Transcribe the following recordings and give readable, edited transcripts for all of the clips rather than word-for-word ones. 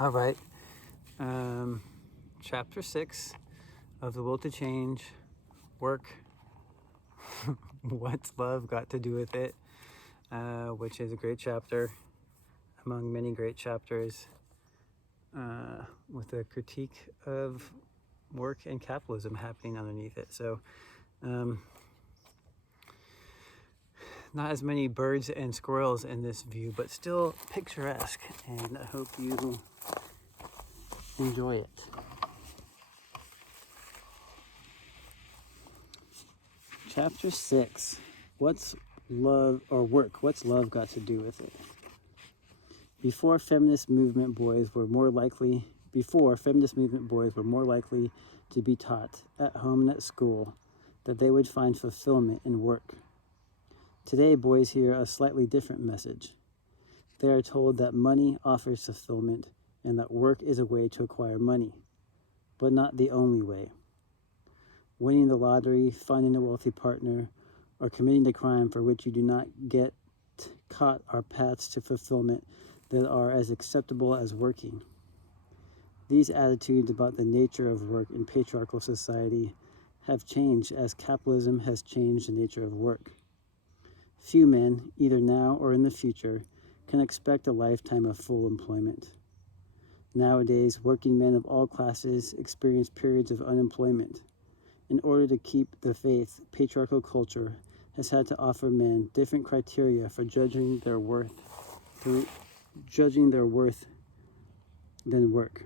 All right. Chapter 6 of The Will to Change, Work, What's Love Got to Do with It, which is a great chapter among many great chapters with a critique of work and capitalism happening underneath it. So not as many birds and squirrels in this view, but still picturesque, and I hope you enjoy it. Chapter 6, What's Love or Work? What's Love Got to Do with It? Before feminist movement boys were more likely to be taught at home and at school that they would find fulfillment in work. Today, boys hear a slightly different message. They are told that money offers fulfillment and that work is a way to acquire money, but not the only way. Winning the lottery, finding a wealthy partner, or committing the crime for which you do not get caught are paths to fulfillment that are as acceptable as working. These attitudes about the nature of work in patriarchal society have changed as capitalism has changed the nature of work. Few men, either now or in the future, can expect a lifetime of full employment. Nowadays, working men of all classes experience periods of unemployment. In order to keep the faith, patriarchal culture has had to offer men different criteria for judging their worth than work.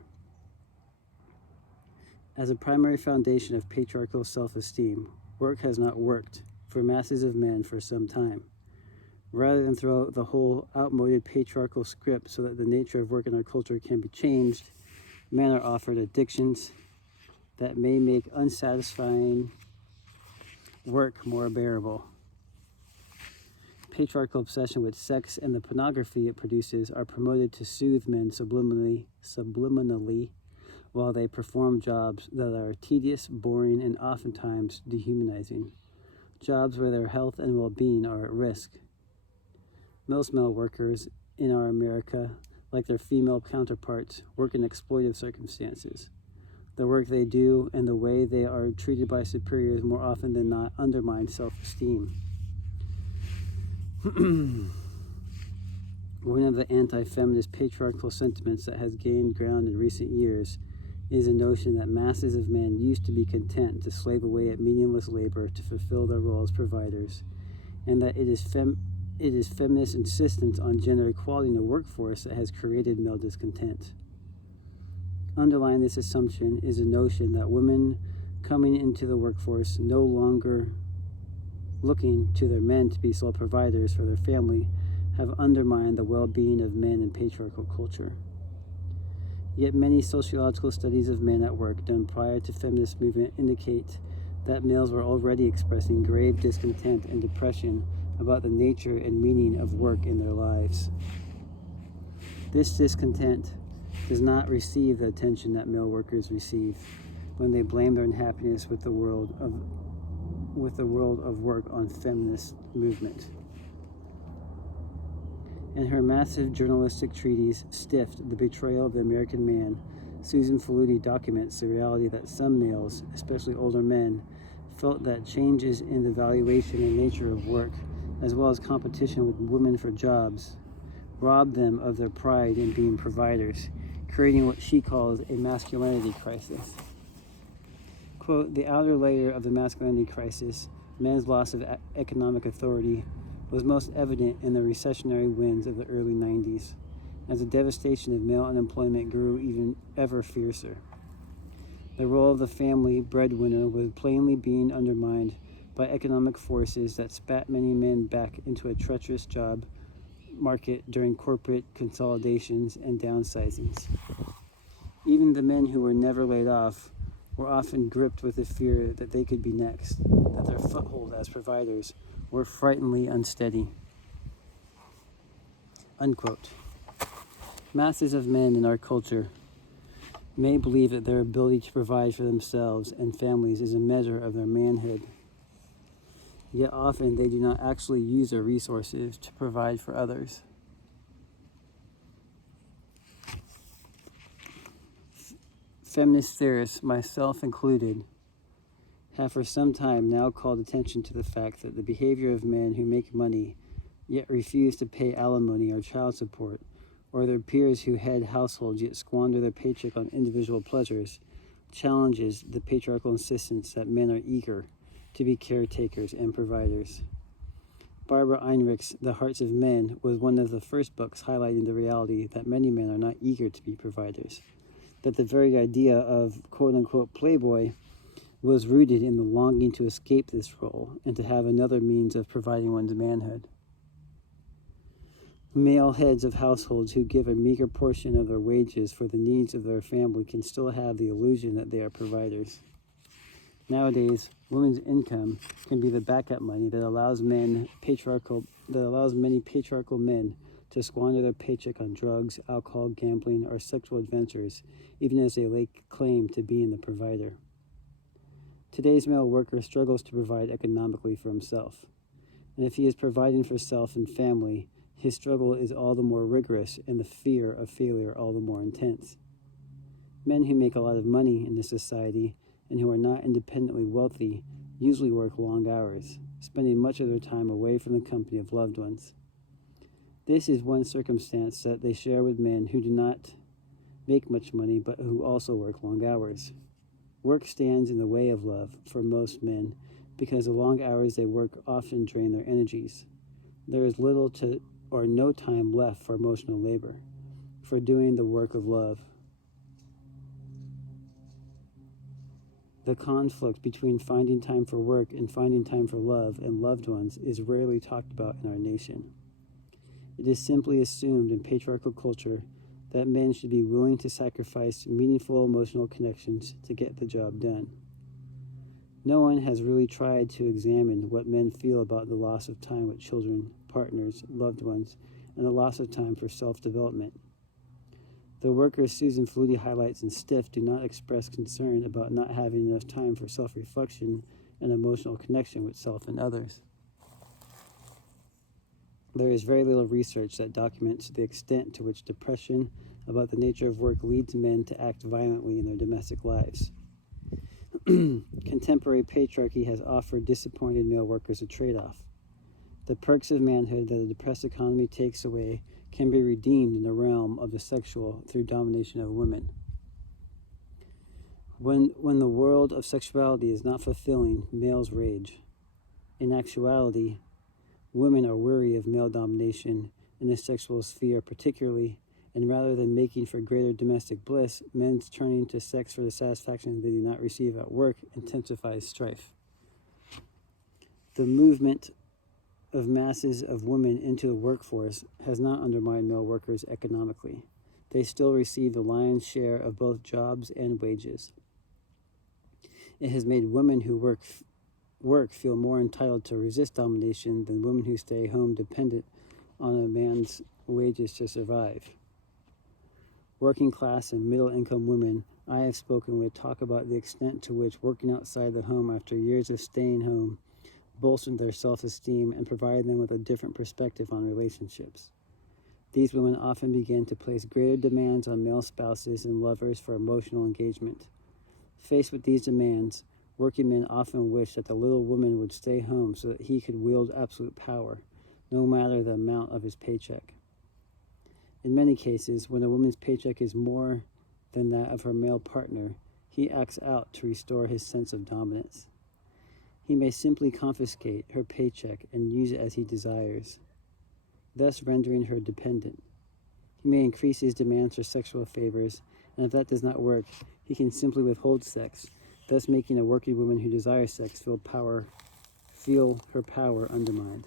As a primary foundation of patriarchal self-esteem, work has not worked for masses of men for some time. Rather than throw out the whole outmoded patriarchal script so that the nature of work in our culture can be changed, men are offered addictions that may make unsatisfying work more bearable. Patriarchal obsession with sex and the pornography it produces are promoted to soothe men subliminally while they perform jobs that are tedious, boring, and oftentimes dehumanizing. Jobs where their health and well-being are at risk. Most male workers in our America, like their female counterparts, work in exploitive circumstances. The work they do and the way they are treated by superiors more often than not undermine self-esteem. One of the anti-feminist patriarchal sentiments that has gained ground in recent years is a notion that masses of men used to be content to slave away at meaningless labor to fulfill their role as providers, and that it is feminist insistence on gender equality in the workforce that has created male discontent. Underlying this assumption is a notion that women coming into the workforce no longer looking to their men to be sole providers for their family have undermined the well-being of men in patriarchal culture. Yet many sociological studies of men at work done prior to feminist movement indicate that males were already expressing grave discontent and depression about the nature and meaning of work in their lives. This discontent does not receive the attention that male workers receive when they blame their unhappiness with the world of work on feminist movement. In her massive journalistic treatise, Stiffed, The Betrayal of the American Man, Susan Faludi documents the reality that some males, especially older men, felt that changes in the valuation and nature of work, as well as competition with women for jobs, robbed them of their pride in being providers, creating what she calls a masculinity crisis. Quote, the outer layer of the masculinity crisis, men's loss of economic authority, was most evident in the recessionary winds of the early 90s, as the devastation of male unemployment grew even ever fiercer. The role of the family breadwinner was plainly being undermined by economic forces that spat many men back into a treacherous job market during corporate consolidations and downsizings. Even the men who were never laid off were often gripped with the fear that they could be next, that their foothold as providers were frighteningly unsteady. Unquote. Masses of men in our culture may believe that their ability to provide for themselves and families is a measure of their manhood. Yet often they do not actually use their resources to provide for others. Feminist theorists, myself included, have for some time now called attention to the fact that the behavior of men who make money yet refuse to pay alimony or child support, or their peers who head households yet squander their paycheck on individual pleasures, challenges the patriarchal insistence that men are eager to be caretakers and providers. Barbara Einrich's The Hearts of Men was one of the first books highlighting the reality that many men are not eager to be providers, that the very idea of quote-unquote playboy was rooted in the longing to escape this role and to have another means of providing one's manhood. Male heads of households who give a meager portion of their wages for the needs of their family can still have the illusion that they are providers. Nowadays, women's income can be the backup money that allows many patriarchal men to squander their paycheck on drugs, alcohol, gambling, or sexual adventures, even as they lay claim to being the provider. Today's male worker struggles to provide economically for himself, and if he is providing for self and family, his struggle is all the more rigorous and the fear of failure all the more intense. Men who make a lot of money in this society and who are not independently wealthy usually work long hours, spending much of their time away from the company of loved ones. This is one circumstance that they share with men who do not make much money but who also work long hours. Work stands in the way of love for most men because the long hours they work often drain their energies. There is little to or no time left for emotional labor, for doing the work of love. The conflict between finding time for work and finding time for love and loved ones is rarely talked about in our nation. It is simply assumed in patriarchal culture that men should be willing to sacrifice meaningful emotional connections to get the job done. No one has really tried to examine what men feel about the loss of time with children, partners, loved ones, and the loss of time for self-development. The workers Susan Flutie highlights in Stiff do not express concern about not having enough time for self-reflection and emotional connection with self and others. There is very little research that documents the extent to which depression about the nature of work leads men to act violently in their domestic lives. Contemporary patriarchy has offered disappointed male workers a trade-off. The perks of manhood that a depressed economy takes away can be redeemed in the realm of the sexual through domination of women. When the world of sexuality is not fulfilling, males rage. In actuality, women are weary of male domination in the sexual sphere particularly, and rather than making for greater domestic bliss, men's turning to sex for the satisfaction they do not receive at work intensifies strife. The movement of masses of women into the workforce has not undermined male workers economically. They still receive the lion's share of both jobs and wages. It has made women who work feel more entitled to resist domination than women who stay home dependent on a man's wages to survive. Working class and middle income women I have spoken with talk about the extent to which working outside the home after years of staying home bolstered their self-esteem and provided them with a different perspective on relationships. These women often begin to place greater demands on male spouses and lovers for emotional engagement. Faced with these demands, working men often wish that the little woman would stay home so that he could wield absolute power, no matter the amount of his paycheck. In many cases, when a woman's paycheck is more than that of her male partner, he acts out to restore his sense of dominance. He may simply confiscate her paycheck and use it as he desires, thus rendering her dependent. He may increase his demands for sexual favors, and if that does not work, he can simply withhold sex, thus making a working woman who desires sex feel her power undermined.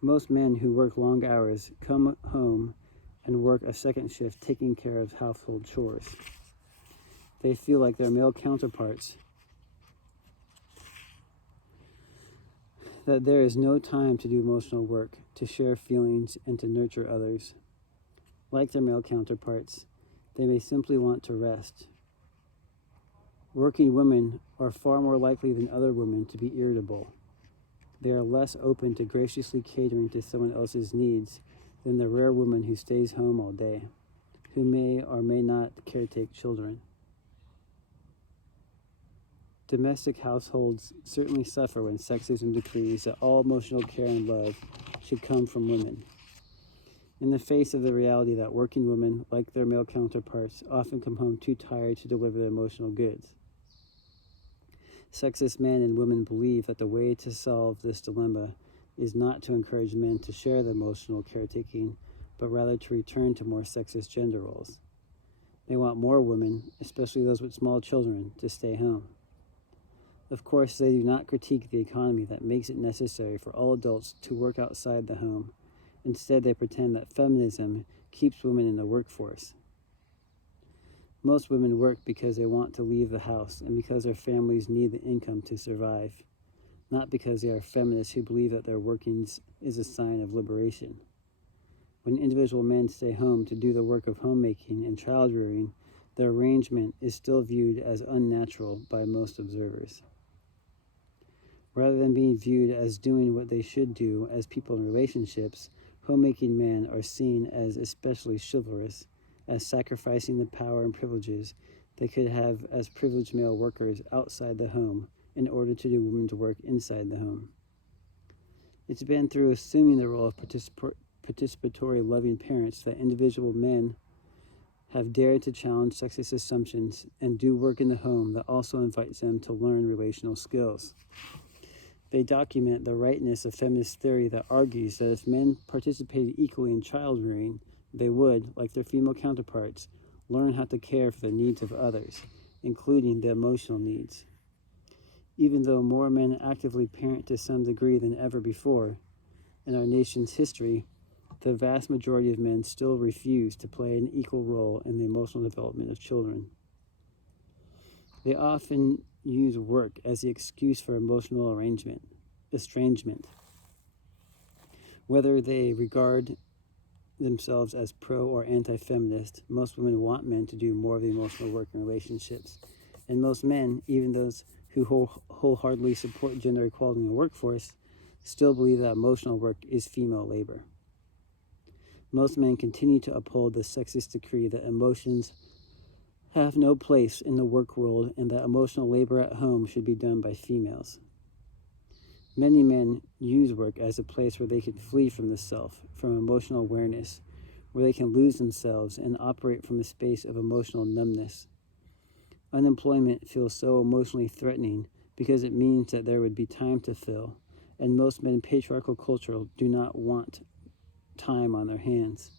Most men who work long hours come home and work a second shift taking care of household chores. They feel like their male counterparts, that there is no time to do emotional work, to share feelings, and to nurture others. Like their male counterparts, they may simply want to rest. Working women are far more likely than other women to be irritable. They are less open to graciously catering to someone else's needs than the rare woman who stays home all day. who may or may not caretake children. Domestic households certainly suffer when sexism decrees that all emotional care and love should come from women. In the face of the reality that working women, like their male counterparts, often come home too tired to deliver the emotional goods, sexist men and women believe that the way to solve this dilemma is not to encourage men to share the emotional caretaking, but rather to return to more sexist gender roles. They want more women, especially those with small children, to stay home. Of course, they do not critique the economy that makes it necessary for all adults to work outside the home. Instead, they pretend that feminism keeps women in the workforce. Most women work because they want to leave the house and because their families need the income to survive, not because they are feminists who believe that their workings is a sign of liberation. When individual men stay home to do the work of homemaking and child rearing, the arrangement is still viewed as unnatural by most observers. Rather than being viewed as doing what they should do as people in relationships, homemaking men are seen as especially chivalrous, as sacrificing the power and privileges they could have as privileged male workers outside the home in order to do women's work inside the home. It's been through assuming the role of participatory loving parents that individual men have dared to challenge sexist assumptions and do work in the home that also invites them to learn relational skills. They document the rightness of feminist theory that argues that if men participated equally in child rearing, they would, like their female counterparts, learn how to care for the needs of others, including the emotional needs. Even though more men actively parent to some degree than ever before in our nation's history, the vast majority of men still refuse to play an equal role in the emotional development of children. They often use work as the excuse for emotional estrangement. Whether they regard themselves as pro or anti-feminist, most women want men to do more of the emotional work in relationships. And most men, even those who wholeheartedly support gender equality in the workforce, still believe that emotional work is female labor. Most men continue to uphold the sexist decree that emotions have no place in the work world and that emotional labor at home should be done by females. Many men use work as a place where they can flee from the self, from emotional awareness, where they can lose themselves and operate from a space of emotional numbness. Unemployment feels so emotionally threatening because it means that there would be time to fill, and most men in patriarchal culture do not want time on their hands.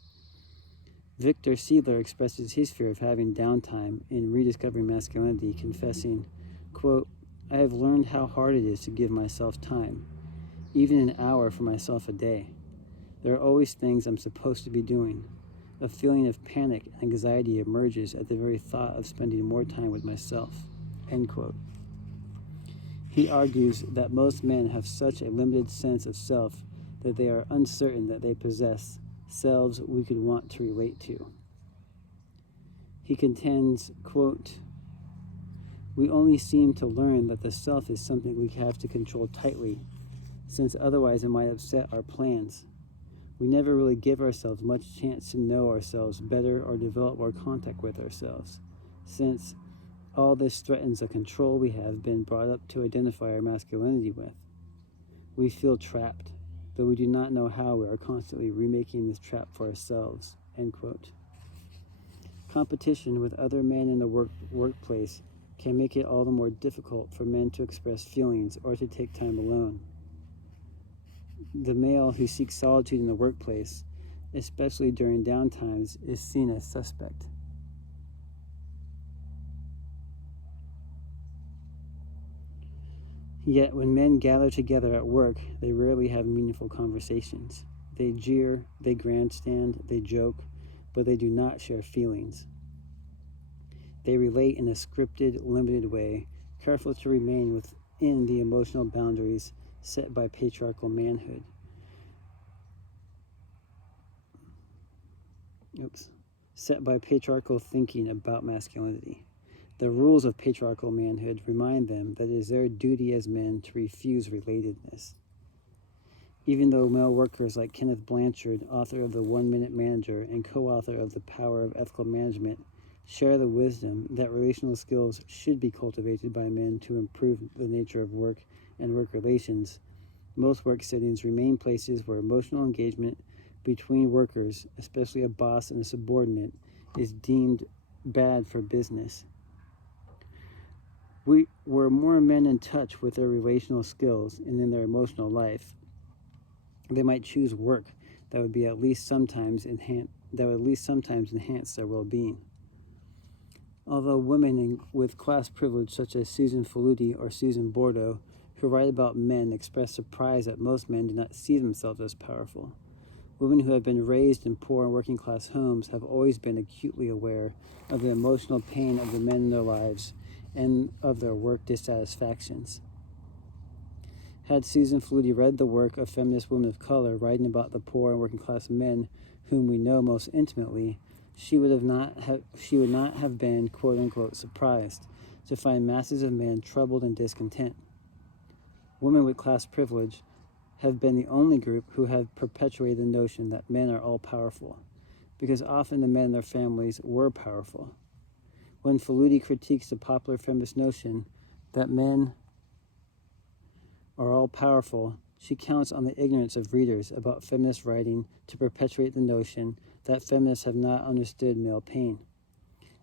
Victor Seidler expresses his fear of having downtime in Rediscovering Masculinity, confessing, quote, "I have learned how hard it is to give myself time, even an hour for myself a day. There are always things I'm supposed to be doing. A feeling of panic and anxiety emerges at the very thought of spending more time with myself," end quote. He argues that most men have such a limited sense of self that they are uncertain that they possess selves we could want to relate to. He contends, quote, "We only seem to learn that the self is something we have to control tightly, since otherwise it might upset our plans. We never really give ourselves much chance to know ourselves better or develop more contact with ourselves, since all this threatens the control we have been brought up to identify our masculinity with. We feel trapped, though we do not know how we are constantly remaking this trap for ourselves," end quote. Competition with other men in the workplace can make it all the more difficult for men to express feelings or to take time alone. The male who seeks solitude in the workplace, especially during downtimes, is seen as suspect. Yet when men gather together at work, they rarely have meaningful conversations. They jeer, they grandstand, they joke, but they do not share feelings. They relate in a scripted, limited way, careful to remain within the emotional boundaries set by patriarchal manhood. Set by patriarchal thinking about masculinity. The rules of patriarchal manhood remind them that it is their duty as men to refuse relatedness. Even though male workers like Kenneth Blanchard, author of The 1-Minute Manager and co-author of The Power of Ethical Management, share the wisdom that relational skills should be cultivated by men to improve the nature of work and work relations, most work settings remain places where emotional engagement between workers, especially a boss and a subordinate, is deemed bad for business. Were more men in touch with their relational skills and in their emotional life, they might choose work that would at least sometimes enhance their well-being. Although women with class privilege such as Susan Faludi or Susan Bordeaux, who write about men, express surprise that most men do not see themselves as powerful. Women who have been raised in poor and working class homes have always been acutely aware of the emotional pain of the men in their lives and of their work dissatisfactions. Had Susan Faludi read the work of feminist women of color writing about the poor and working class men whom we know most intimately, she would not have been, quote-unquote, surprised to find masses of men troubled and discontent. Women with class privilege have been the only group who have perpetuated the notion that men are all-powerful, because often the men in their families were powerful. When Faludi critiques the popular feminist notion that men are all-powerful, she counts on the ignorance of readers about feminist writing to perpetuate the notion that feminists have not understood male pain.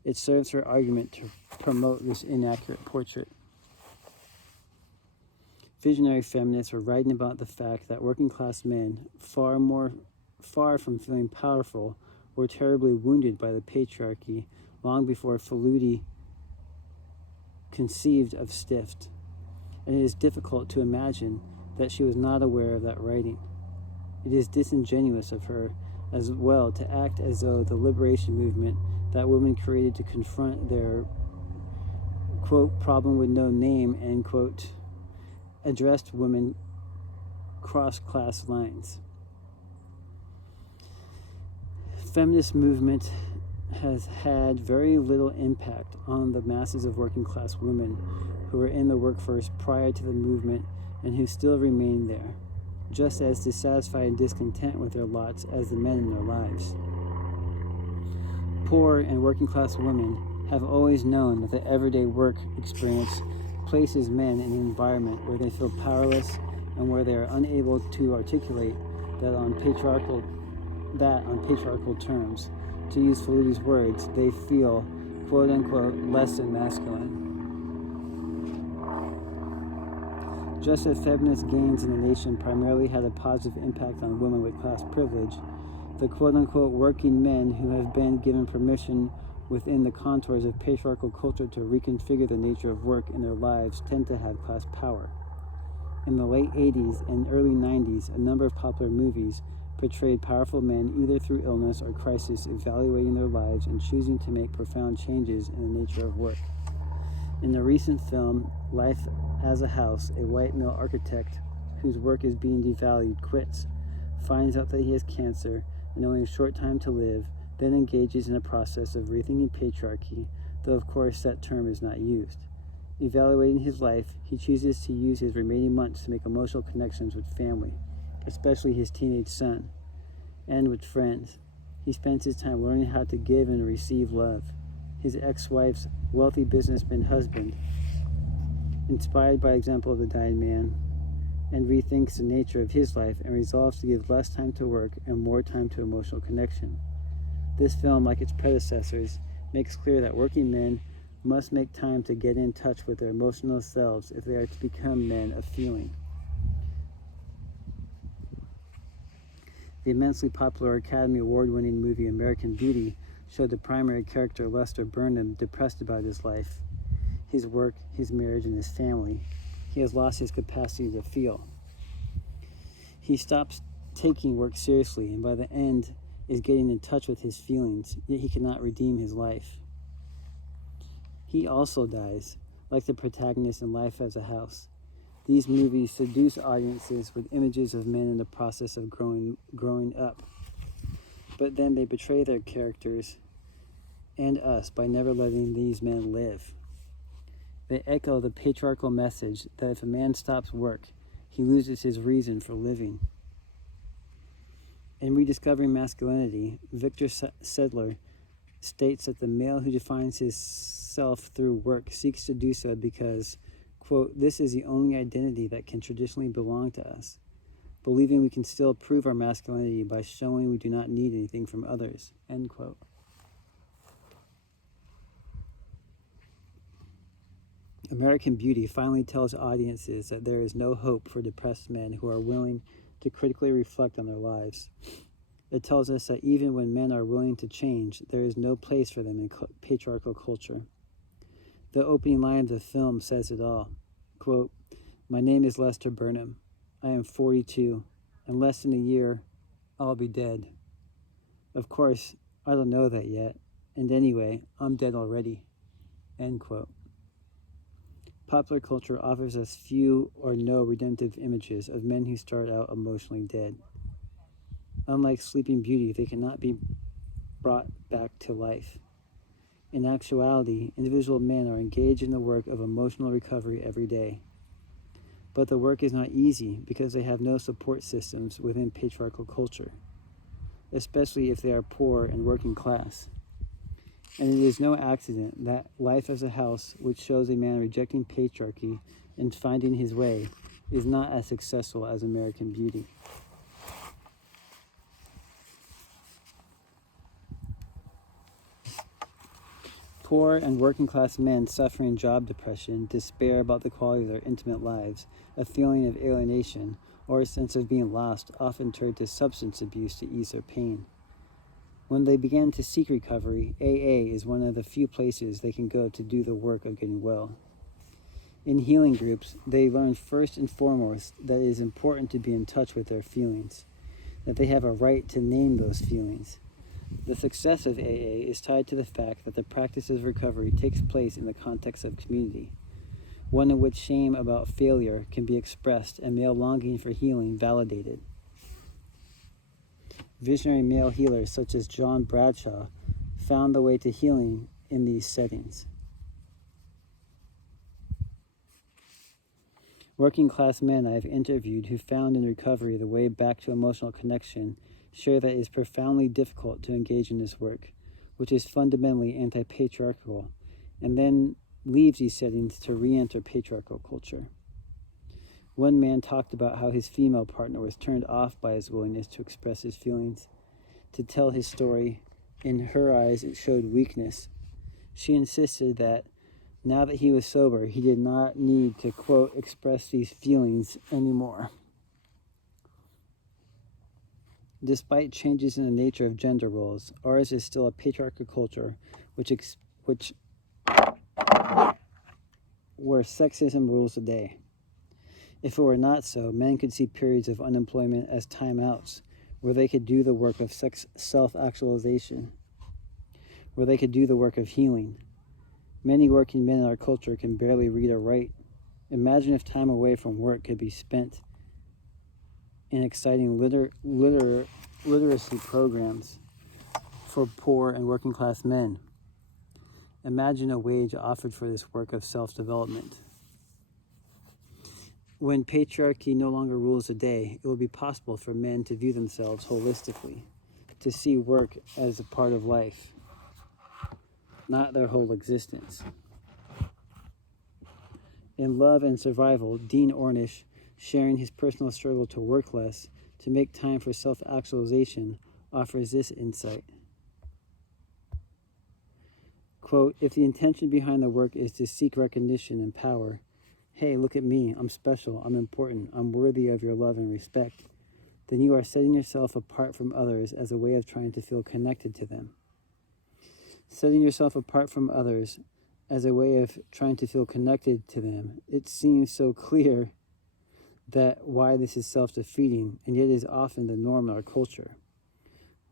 It serves her argument to promote this inaccurate portrait. Visionary feminists were writing about the fact that working-class men, far from feeling powerful, were terribly wounded by the patriarchy long before Faludi conceived of Stift, and it is difficult to imagine that she was not aware of that writing. It is disingenuous of her as well to act as though the liberation movement that women created to confront their, quote, problem with no name, end quote, addressed women cross-class lines. Feminist movement has had very little impact on the masses of working-class women who were in the workforce prior to the movement and who still remain there, just as dissatisfied and discontent with their lots as the men in their lives. Poor and working-class women have always known that the everyday work experience places men in an environment where they feel powerless and where they are unable to articulate that on patriarchal terms. To use Faludi's words, they feel, quote-unquote, less than masculine. Just as feminist gains in the nation primarily had a positive impact on women with class privilege, the quote-unquote working men who have been given permission within the contours of patriarchal culture to reconfigure the nature of work in their lives tend to have class power. In the late 80s and early 90s, a number of popular movies portrayed powerful men either through illness or crisis evaluating their lives and choosing to make profound changes in the nature of work. In the recent film, Life as a House, a white male architect whose work is being devalued quits, finds out that he has cancer and only a short time to live, then engages in a process of rethinking patriarchy, though of course that term is not used. Evaluating his life, he chooses to use his remaining months to make emotional connections with family, especially his teenage son, and with friends. He spends his time learning how to give and receive love. His ex-wife's wealthy businessman husband, inspired by the example of the dying man, and rethinks the nature of his life and resolves to give less time to work and more time to emotional connection. This film, like its predecessors, makes clear that working men must make time to get in touch with their emotional selves if they are to become men of feeling. The immensely popular Academy Award-winning movie American Beauty showed the primary character Lester Burnham depressed about his life, his work, his marriage, and his family. He has lost his capacity to feel. He stops taking work seriously and by the end is getting in touch with his feelings, yet he cannot redeem his life. He also dies, like the protagonist in Life as a House. These movies seduce audiences with images of men in the process of growing up. But then they betray their characters and us by never letting these men live. They echo the patriarchal message that if a man stops work, he loses his reason for living. In Rediscovering Masculinity, Victor Sedler states that the male who defines his self through work seeks to do so because, quote, this is the only identity that can traditionally belong to us, believing we can still prove our masculinity by showing we do not need anything from others, end quote. American Beauty finally tells audiences that there is no hope for depressed men who are willing to critically reflect on their lives. It tells us that even when men are willing to change, there is no place for them in patriarchal culture. The opening line of the film says it all. Quote, "My name is Lester Burnham. I am 42. In less than a year, I'll be dead. Of course, I don't know that yet. And anyway, I'm dead already." End quote. Popular culture offers us few or no redemptive images of men who start out emotionally dead. Unlike Sleeping Beauty, they cannot be brought back to life. In actuality, individual men are engaged in the work of emotional recovery every day. But the work is not easy because they have no support systems within patriarchal culture, especially if they are poor and working class. And it is no accident that Life as a House, which shows a man rejecting patriarchy and finding his way, is not as successful as American Beauty. Poor and working class men suffering job depression, despair about the quality of their intimate lives, a feeling of alienation, or a sense of being lost often turn to substance abuse to ease their pain. When they begin to seek recovery, AA is one of the few places they can go to do the work of getting well. In healing groups, they learn first and foremost that it is important to be in touch with their feelings, that they have a right to name those feelings. The success of AA is tied to the fact that the practice of recovery takes place in the context of community, one in which shame about failure can be expressed and male longing for healing validated. Visionary male healers such as John Bradshaw found the way to healing in these settings. Working class men I have interviewed who found in recovery the way back to emotional connection share that it is profoundly difficult to engage in this work, which is fundamentally anti-patriarchal, and then leaves these settings to re-enter patriarchal culture. One man talked about how his female partner was turned off by his willingness to express his feelings, to tell his story. In her eyes, it showed weakness. She insisted that now that he was sober, he did not need to, quote, express these feelings anymore. Despite changes in the nature of gender roles, ours is still a patriarchal culture where sexism rules the day. If it were not so, men could see periods of unemployment as timeouts, where they could do the work of self-actualization, where they could do the work of healing. Many working men in our culture can barely read or write. Imagine if time away from work could be spent in exciting literacy programs for poor and working class men. Imagine a wage offered for this work of self-development. When patriarchy no longer rules the day, it will be possible for men to view themselves holistically, to see work as a part of life, not their whole existence. In Love and Survival, Dean Ornish, sharing his personal struggle to work less, to make time for self-actualization, offers this insight. Quote, "If the intention behind the work is to seek recognition and power, hey, look at me, I'm special, I'm important, I'm worthy of your love and respect, then you are setting yourself apart from others as a way of trying to feel connected to them. Setting yourself apart from others as a way of trying to feel connected to them, it seems so clear that why this is self-defeating, and yet is often the norm in our culture.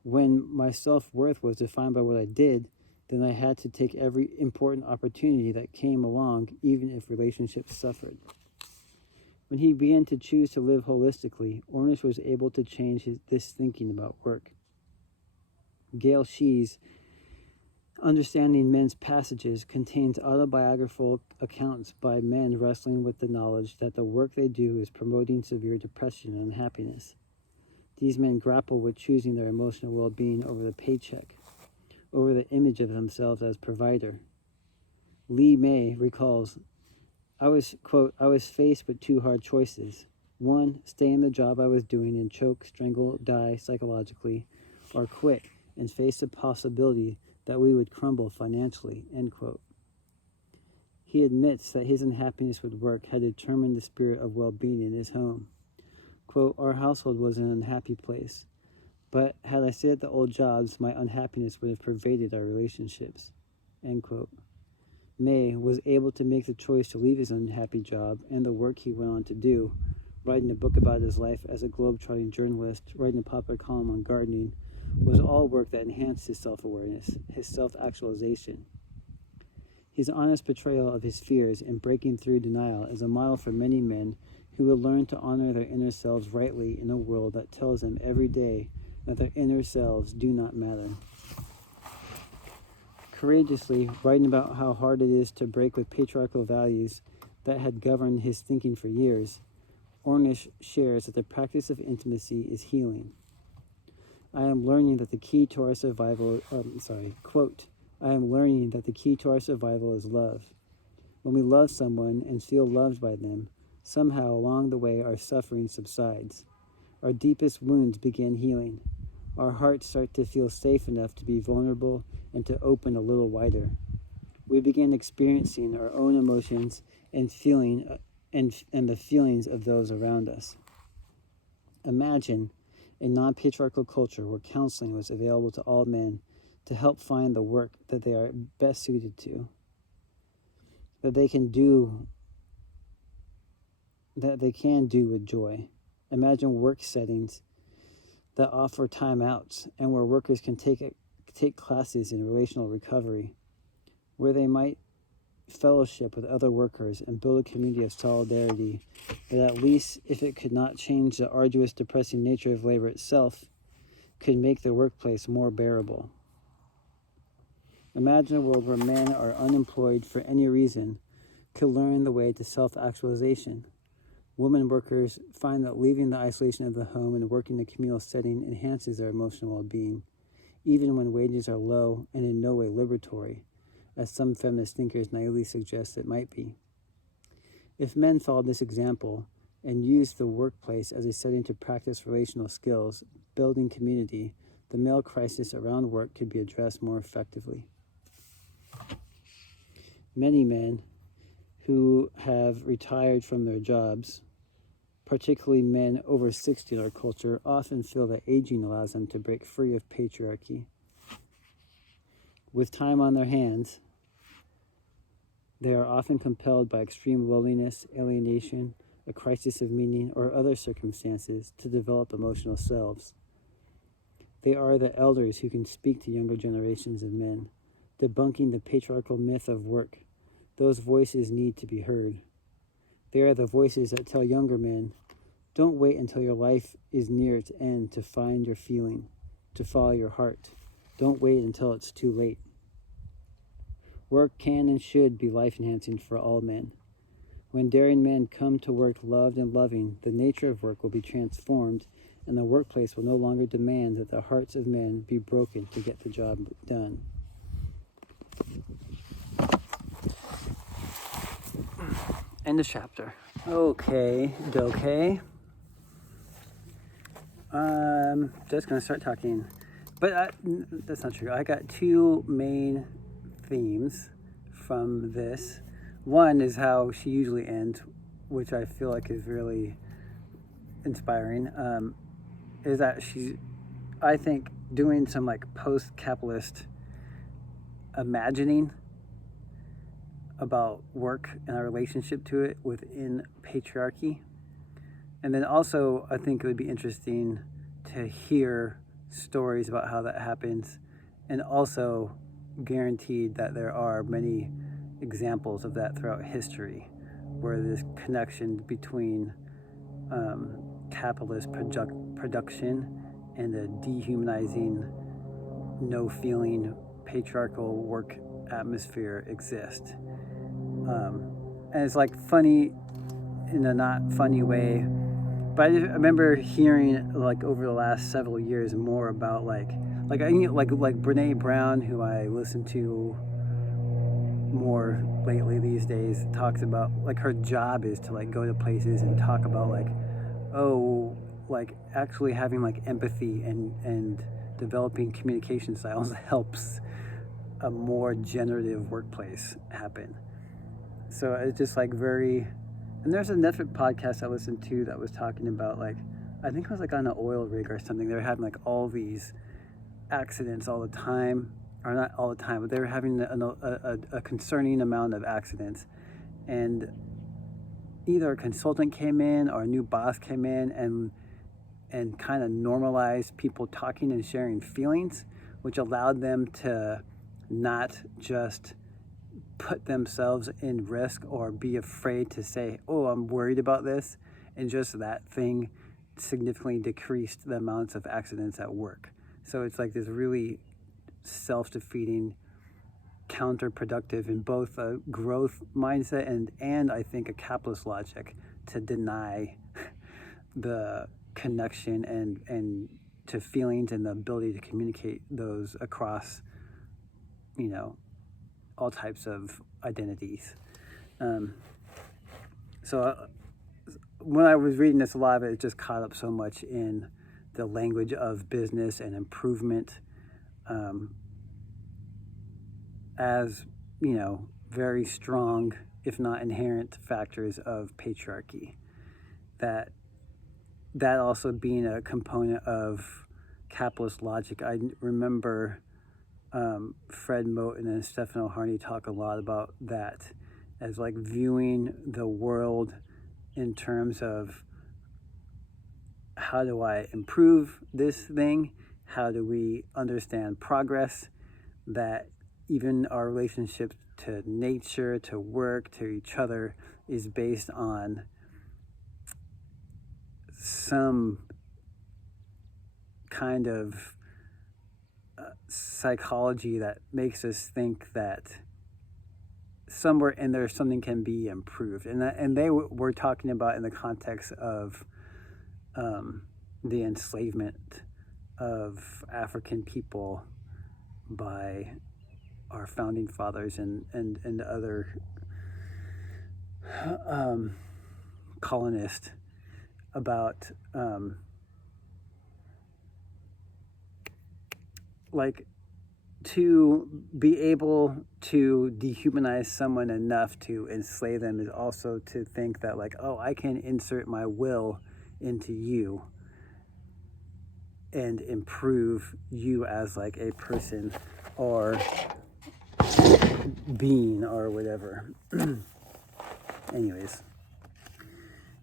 When my self-worth was defined by what I did, then I had to take every important opportunity that came along, even if relationships suffered." When he began to choose to live holistically, Ornish was able to change this thinking about work. Gail Shee's Understanding Men's Passages contains autobiographical accounts by men wrestling with the knowledge that the work they do is promoting severe depression and unhappiness. These men grapple with choosing their emotional well-being over the paycheck, over the image of themselves as provider. Lee May recalls, quote, I was faced with two hard choices. One, stay in the job I was doing and choke, strangle, die psychologically, or quit and face the possibility that we would crumble financially, end quote. He admits that his unhappiness with work had determined the spirit of well-being in his home. Quote, our household was an unhappy place, but had I stayed at the old jobs, my unhappiness would have pervaded our relationships, end quote. May was able to make the choice to leave his unhappy job and the work he went on to do, writing a book about his life as a globe-trotting journalist, writing a popular column on gardening, was all work that enhanced his self-awareness, his self-actualization. His honest portrayal of his fears and breaking through denial is a model for many men who will learn to honor their inner selves rightly in a world that tells them every day that their inner selves do not matter. Courageously writing about how hard it is to break with patriarchal values that had governed his thinking for years, Ornish shares that the practice of intimacy is healing. I am learning that the key to our survival, quote, I am learning that the key to our survival is love. When we love someone and feel loved by them, somehow along the way our suffering subsides. Our deepest wounds begin healing. Our hearts start to feel safe enough to be vulnerable and to open a little wider. We begin experiencing our own emotions and and the feelings of those around us. Imagine a non-patriarchal culture where counseling was available to all men to help find the work that they are best suited to, that they can do with joy. Imagine work settings that offer timeouts and where workers can take classes in relational recovery, where they might fellowship with other workers and build a community of solidarity that, at least if it could not change the arduous, depressing nature of labor itself, could make the workplace more bearable. Imagine a world where men are unemployed for any reason could learn the way to self-actualization. Women workers find that leaving the isolation of the home and working in a communal setting enhances their emotional well-being, even when wages are low and in no way liberatory, as some feminist thinkers naively suggest it might be. If men followed this example and used the workplace as a setting to practice relational skills, building community, the male crisis around work could be addressed more effectively. Many men who have retired from their jobs, particularly men over 60 in our culture, often feel that aging allows them to break free of patriarchy. With time on their hands, they are often compelled by extreme loneliness, alienation, a crisis of meaning, or other circumstances to develop emotional selves. They are the elders who can speak to younger generations of men, debunking the patriarchal myth of work. Those voices need to be heard. They are the voices that tell younger men, don't wait until your life is near its end to find your feeling, to follow your heart. Don't wait until it's too late. Work can and should be life-enhancing for all men. When daring men come to work loved and loving, the nature of work will be transformed, and the workplace will no longer demand that the hearts of men be broken to get the job done. End of chapter. Okay. Just gonna start talking, but that's not true. I got two main themes from this. One is how she usually ends, which I feel like is really inspiring. Is that she's, I think, doing some like post-capitalist imagining about work and our relationship to it within patriarchy. And then also, I think it would be interesting to hear stories about how that happens, and also guaranteed that there are many examples of that throughout history, where this connection between capitalist production and a dehumanizing, no-feeling, patriarchal work atmosphere exist. And it's like funny in a not funny way but I remember hearing like over the last several years more about like Brene Brown, who I listen to more lately these days, talks about like her job is to like go to places and talk about like, oh, like actually having like empathy and developing communication styles helps a more generative workplace happen. So it's just like very, and there's a Netflix podcast I listened to that was talking about like, I think it was like on an oil rig or something. They were having like all these accidents all the time, or not all the time, but they were having a concerning amount of accidents. And either a consultant came in or a new boss came in and kind of normalized people talking and sharing feelings, which allowed them to not just put themselves in risk or be afraid to say, oh, I'm worried about this. And just that thing significantly decreased the amounts of accidents at work. So it's like this really self-defeating, counterproductive in both a growth mindset and I think a capitalist logic to deny the connection and to feelings and the ability to communicate those across, you know, all types of identities. So when I was reading this, a lot of it just caught up so much in the language of business and improvement, as, you know, very strong, if not inherent, factors of patriarchy. That also being a component of capitalist logic. I remember Fred Moten and Stefano Harney talk a lot about that as like viewing the world in terms of how do I improve this thing? How do we understand progress? That even our relationship to nature, to work, to each other is based on some kind of psychology that makes us think that somewhere in there something can be improved, and they were talking about in the context of the enslavement of African people by our founding fathers and other colonists, about like to be able to dehumanize someone enough to enslave them is also to think that like, oh, I can insert my will into you and improve you as like a person or being or whatever. Anyways,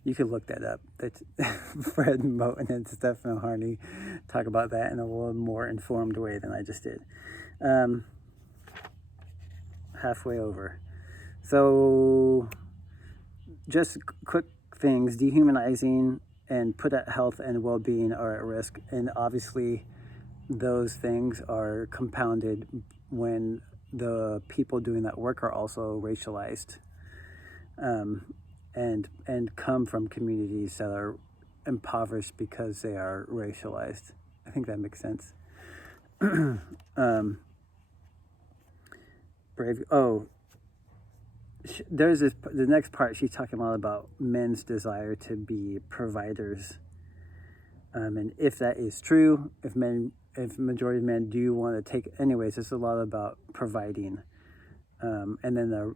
you could look that up. That's Fred Moten and Stefano Harney talk about that in a little more informed way than I just did. Halfway over. So just quick things: dehumanizing and put at health and well-being are at risk, and obviously those things are compounded when the people doing that work are also racialized, and come from communities that are impoverished because they are racialized. I think that makes sense. There's the next part. She's talking a lot about men's desire to be providers, and if that is true, if majority of men do want to take, anyways, it's a lot about providing, and then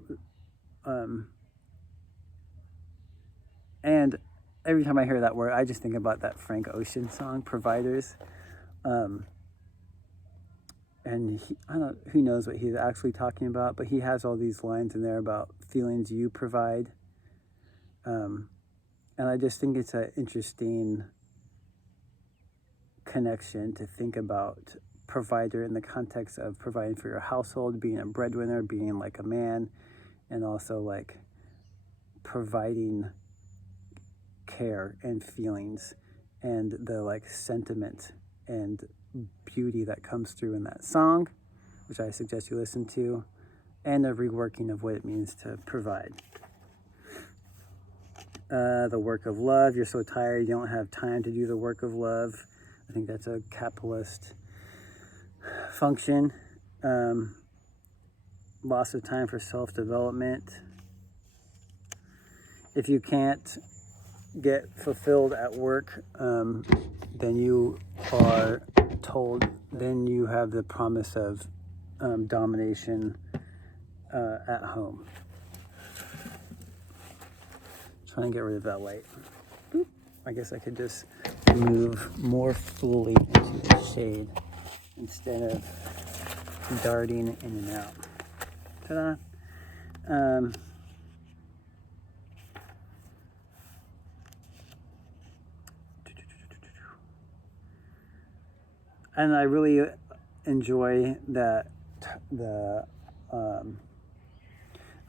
and every time I hear that word, I just think about that Frank Ocean song, "Providers." And I don't know, who knows what he's actually talking about, but he has all these lines in there about feelings you provide. And I just think it's an interesting connection to think about provider in the context of providing for your household, being a breadwinner, being like a man, and also like providing care and feelings and the like sentiment and beauty that comes through in that song, which I suggest you listen to, and a reworking of what it means to provide. the work of love. You're so tired you don't have time to do the work of love. I think that's a capitalist function. Loss of time for self-development. If you can't get fulfilled at work, then you are told, then you have the promise of domination at home. Trying to get rid of that light. Boop. I guess I could just move more fully into the shade instead of darting in and out. Ta-da! And I really enjoy that the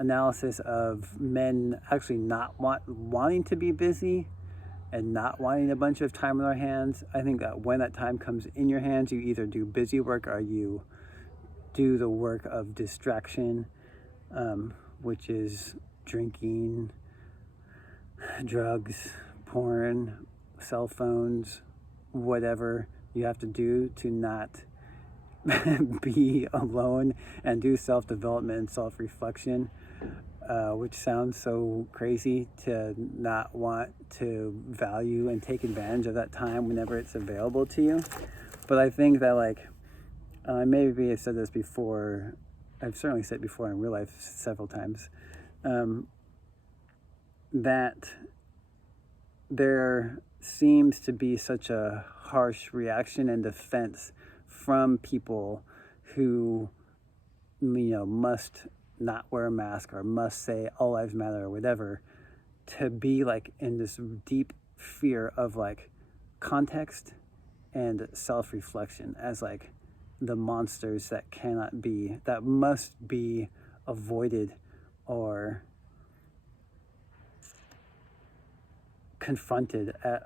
analysis of men actually not wanting to be busy and not wanting a bunch of time on their hands. I think that when that time comes in your hands, you either do busy work or you do the work of distraction, which is drinking, drugs, porn, cell phones, whatever you have to do to not be alone and do self-development and self-reflection, which sounds so crazy, to not want to value and take advantage of that time whenever it's available to you. But I think that, like, maybe I've said this before, I've certainly said it before in real life several times, that there seems to be such a harsh reaction and defense from people who, must not wear a mask or must say all lives matter or whatever, to be like in this deep fear of like context and self-reflection as like the monsters that must be avoided or constructed at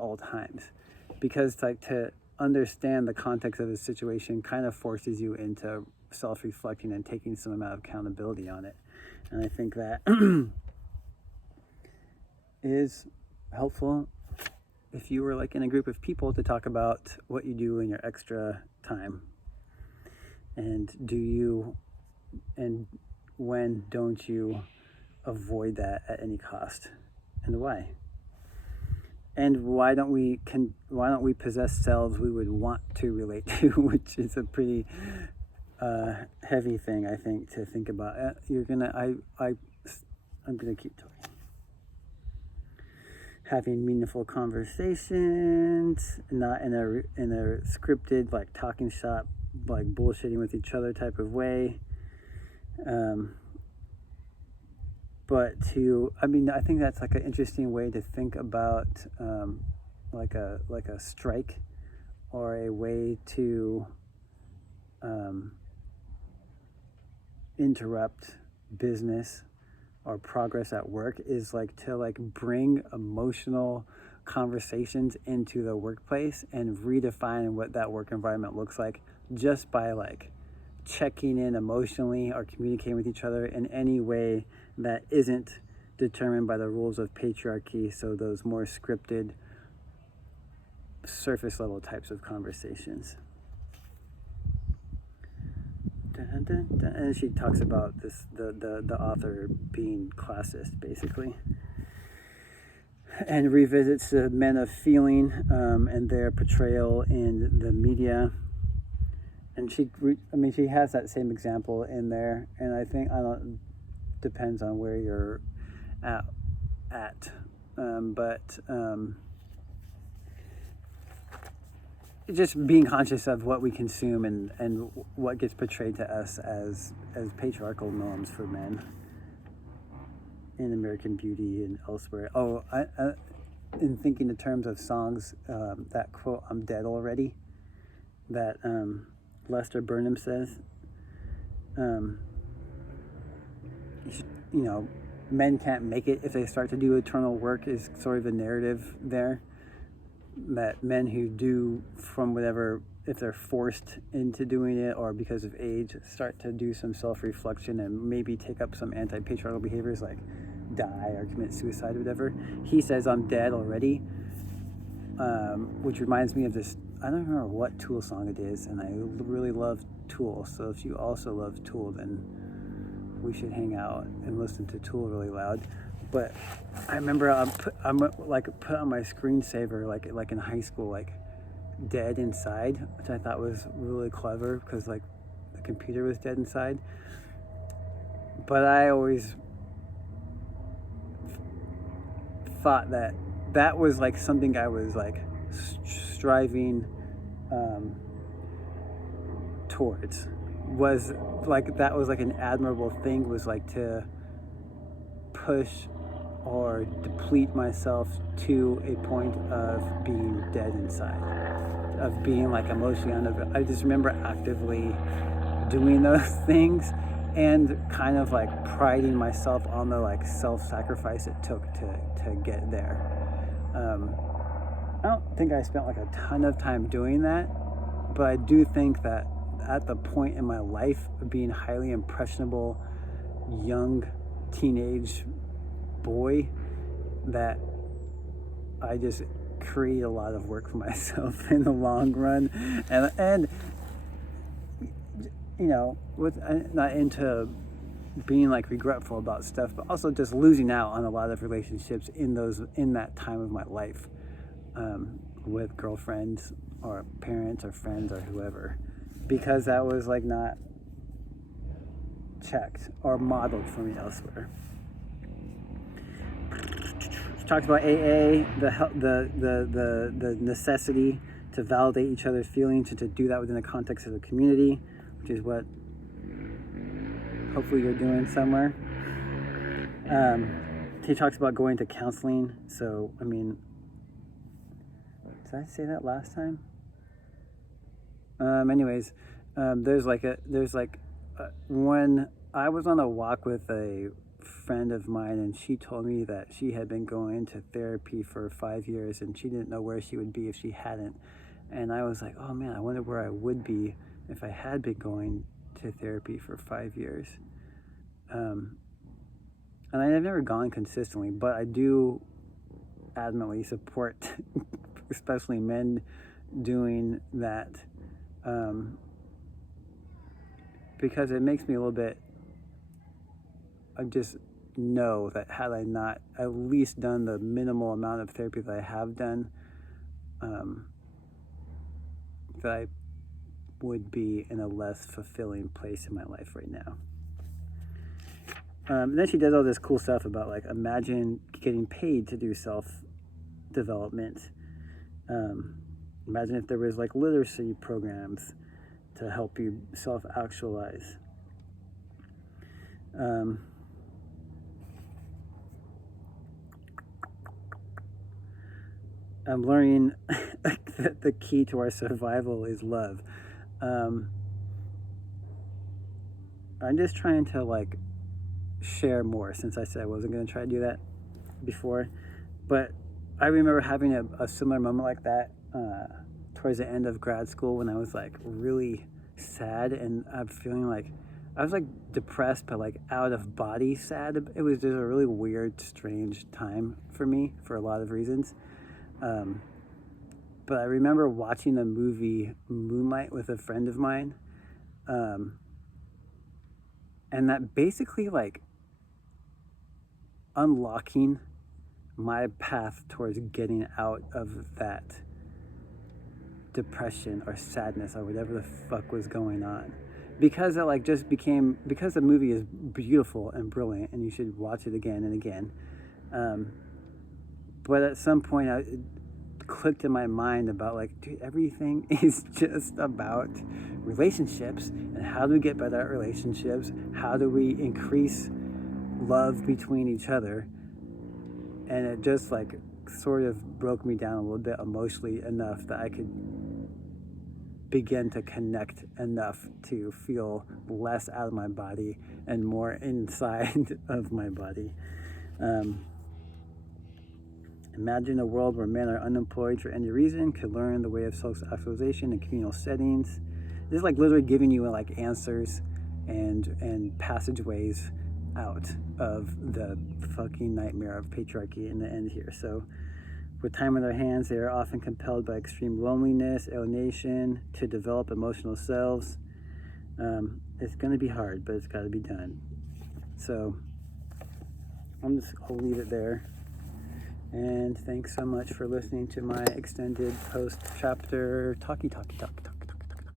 all times. Because like to understand the context of the situation kind of forces you into self-reflecting and taking some amount of accountability on it. And I think that is helpful if you were like in a group of people to talk about what you do in your extra time. And when don't you avoid that at any cost, and why? And why don't we possess selves we would want to relate to, which is a pretty heavy thing, I think, to think about. I'm gonna keep talking. Having meaningful conversations, not in a scripted like talking shop, like bullshitting with each other type of way. But I think that's like an interesting way to think about like a strike, or a way to interrupt business or progress at work, is like to like bring emotional conversations into the workplace and redefine what that work environment looks like, just by like checking in emotionally or communicating with each other in any way that isn't determined by the rules of patriarchy. So those more scripted, surface level types of conversations. Dun, dun, dun. And she talks about this, the author being classist, basically, and revisits the men of feeling and their portrayal in the media. And she has that same example in there, and I think depends on where you're at. Just being conscious of what we consume and what gets portrayed to us as patriarchal norms for men in American Beauty and elsewhere. In thinking in terms of songs, that quote, "I'm dead already," that Lester Burnham says, men can't make it if they start to do eternal work, is sort of the narrative there. that men who do, from whatever, if they're forced into doing it or because of age, start to do some self-reflection and maybe take up some anti-patriarchal behaviors like die or commit suicide or whatever. He says, I'm dead already, which reminds me of this, I don't remember what Tool song it is, and I really love Tool, so if you also love Tool, then we should hang out and listen to Tool really loud. But I remember I'm put on my screensaver like in high school, like dead inside, which I thought was really clever because like the computer was dead inside. But I always thought that was like something I was like striving towards, was like that was like an admirable thing, was like to push or deplete myself to a point of being dead inside, of being like emotionally unavailable. I just remember actively doing those things and kind of like priding myself on the like self-sacrifice it took to get there. I don't think I spent like a ton of time doing that, but I do think that at the point in my life of being highly impressionable young teenage boy, that I just create a lot of work for myself in the long run, and you know, with not into being like regretful about stuff, but also just losing out on a lot of relationships in that time of my life, with girlfriends or parents or friends or whoever, because that was like not checked or modeled for me elsewhere. Talked about AA, the necessity to validate each other's feelings and to do that within the context of the community, which is what hopefully you're doing somewhere. He talks about going to counseling. So, I mean, did I say that last time? Anyways, there's when I was on a walk with a friend of mine, and she told me that she had been going to therapy for 5 years and she didn't know where she would be if she hadn't. And I was like, oh man, I wonder where I would be if I had been going to therapy for 5 years. And I've never gone consistently, but I do adamantly support especially men doing that, because it makes me a little bit, I just know that had I not at least done the minimal amount of therapy that I have done, that I would be in a less fulfilling place in my life right now. And then she does all this cool stuff about like, imagine getting paid to do self-development. Imagine if there was like literacy programs to help you self-actualize. I'm learning that the key to our survival is love. I'm just trying to like share more, since I said I wasn't going to try to do that before. But I remember having a similar moment like that towards the end of grad school, when I was like really sad, and I'm feeling like I was like depressed but like out of body sad. It was just a really weird, strange time for me for a lot of reasons. But I remember watching the movie Moonlight with a friend of mine, and that basically like unlocking my path towards getting out of that depression or sadness or whatever the fuck was going on, because it like just became, because the movie is beautiful and brilliant and you should watch it again and again, but at some point it clicked in my mind about like, dude, everything is just about relationships, and how do we get better at relationships, how do we increase love between each other. And it just like sort of broke me down a little bit emotionally enough that I could begin to connect enough to feel less out of my body and more inside of my body. And Imagine a world where men are unemployed for any reason, could learn the way of self-actualization in communal settings. This is like literally giving you like answers and passageways out of the fucking nightmare of patriarchy in the end here. So with time on their hands, they are often compelled by extreme loneliness, alienation, to develop emotional selves. It's going to be hard, but it's got to be done. So I'll leave it there. And thanks so much for listening to my extended post-chapter talkie.